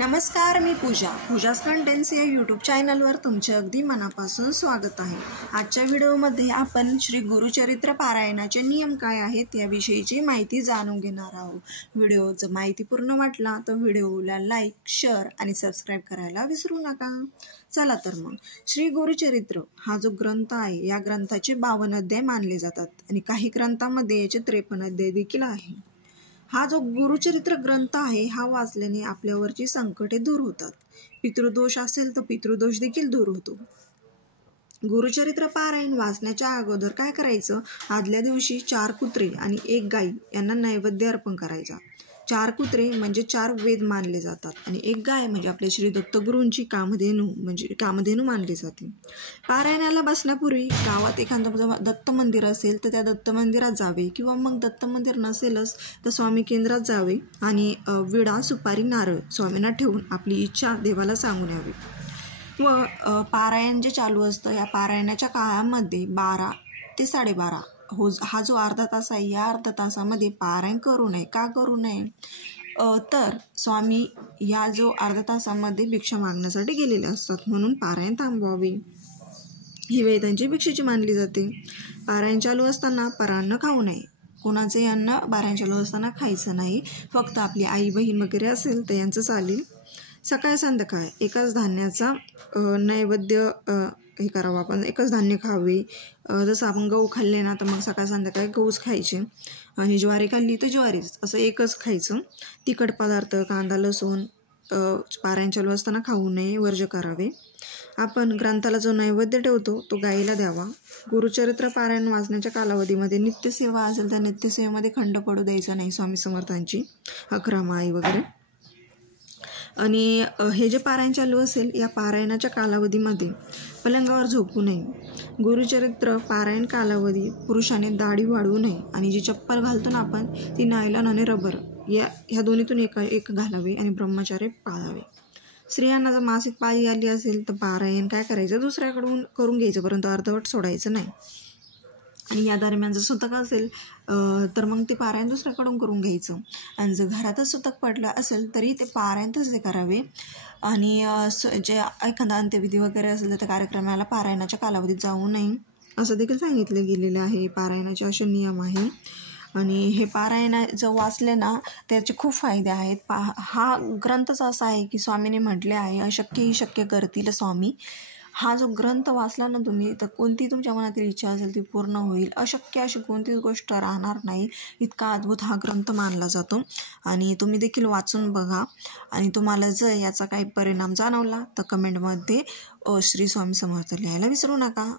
नमस्कार, मी पूजाच कंटेंट्स या यूट्यूब चॅनलवर तुमचे अगदी मनापासून स्वागत आहे। आजच्या व्हिडिओमध्ये आपण श्री गुरुचरित्र पारायणाचे नियम काय आहेत याविषयीची माहिती जाणून घेणार आहोत। व्हिडिओ जर माहितीपूर्ण वाटला तर व्हिडिओला लाईक, शेअर आणि सबस्क्राईब करायला विसरू नका। चला तर मग श्री गुरुचरित्र हा जो ग्रंथ आहे या ग्रंथाचे 52 अध्याय मानले जातात आणि काही ग्रंथांमध्ये याचे 53 अध्याय देखील आहे। हा जो गुरुचरित्र ग्रंथ आहे हा वाचल्याने आपल्यावरची संकटे दूर होतात। पितृदोष असेल तर पितृदोष देखील दूर होतो। गुरुचरित्र पारायण वाचण्याच्या अगोदर काय करायचं, आदल्या दिवशी 4 कुत्रे आणि 1 गाई यांना नैवेद्य अर्पण करायचा। 4 कुत्रे म्हणजे 4 वेद मानले जातात आणि 1 गाय म्हणजे आपल्या श्री दत्तगुरूंची कामधेनू मानली जाते। पारायणाला बसण्यापूर्वी गावात एखादं दत्त मंदिर असेल तर त्या दत्त मंदिरात जावे किंवा मग दत्त मंदिर नसेलच तर स्वामी केंद्रात जावे आणि विडा, सुपारी, नारळ स्वामींना ठेवून आपली इच्छा देवाला सांगून यावी। व पारायण जे चालू असतं या पारायणाच्या काळामध्ये 12 ते 12:30 हा जो अर्धा तास आहे या अर्धा तासामध्ये पारायण करू नये। का करू नये तर स्वामी या जो अर्धा तासामध्ये भिक्षा मागण्यासाठी गेलेले असतात, म्हणून पारायण थांबवावे। ही वेळ त्यांची भिक्षेची मानली जाते। पारायण चालू असताना परान्न खाऊ नये। कोणाचे अन्न पारायण चालू असताना खायचं नाही, फक्त आपली आई बहीण वगैरे असेल तर यांचं चालेल। सकाळ संध्याकाळ एकाच धान्याचा नैवेद्य हे करावं, आपण एकच धान्य खावे। जसं आपण गहू खाल्ले ना तर मग सकाळ संध्याकाळी गहूच खायचे आणि ज्वारी खाल्ली तर ज्वारीच, असं एकच खायचं। तिखट पदार्थ, कांदा, लसूण पारायण चालू असताना खाऊ नये, वर्ज्य करावे। आपण ग्रंथाला जो नैवेद्य ठेवतो तो गायीला द्यावा। गुरुचरित्र पारायण वाचण्याच्या कालावधीमध्ये नित्यसेवा असेल तर नित्यसेवेमध्ये खंड पडू द्यायचा नाही स्वामी समर्थांची 11 माळी वगैरे। आणि हे जे पारायण चालू असेल या पारायणाच्या कालावधीमध्ये पलंगावर झोपू नये। गुरुचरित्र पारायण कालावधी पुरुषाने दाढी वाढवू नये आणि जी चप्पल घालतो ना आपण ती नायलॉन आणि रबर ह्या दोन्हीतून एक घालावे आणि ब्रह्मचर्य पाळावे। स्त्रियांना जर मासिक पाळी आली असेल तर पारायण काय करायचं, दुसऱ्याकडून करून घ्यायचं, परंतु अर्धवट सोडायचं नाही। आणि या दरम्यान जर सुतक असेल तर मग ते पारायण दुसऱ्याकडून करून घ्यायचं। आणि जर घरातच सुतक पडलं असेल तरी ते पारायण तसे करावे। आणि जे एखादा अंत्यविधी वगैरे असेल तर त्या कार्यक्रमाला पारायणाच्या कालावधीत जाऊ नये असं देखील सांगितलं गेलेलं आहे। पारायणाचे असे नियम आहे आणि हे पारायण जर वाचले ना त्याचे खूप फायदे आहेत। हा ग्रंथच असा आहे की स्वामीने म्हटले आहे, अशक्य ही शक्य करतील स्वामी। हा जो ग्रंथ वाचला ना तुम्ही तर कोणती तुमच्या मनातील इच्छा असेल ती पूर्ण होईल। अशक्य अशी कोणतीच गोष्ट राहणार नाही, इतका अद्भुत हा ग्रंथ मानला जातो। आणि तुम्ही देखील वाचून बघा आणि तुम्हाला जर याचा काही परिणाम जाणवला तर कमेंटमध्ये श्री स्वामी समर्थ लिहायला विसरू नका।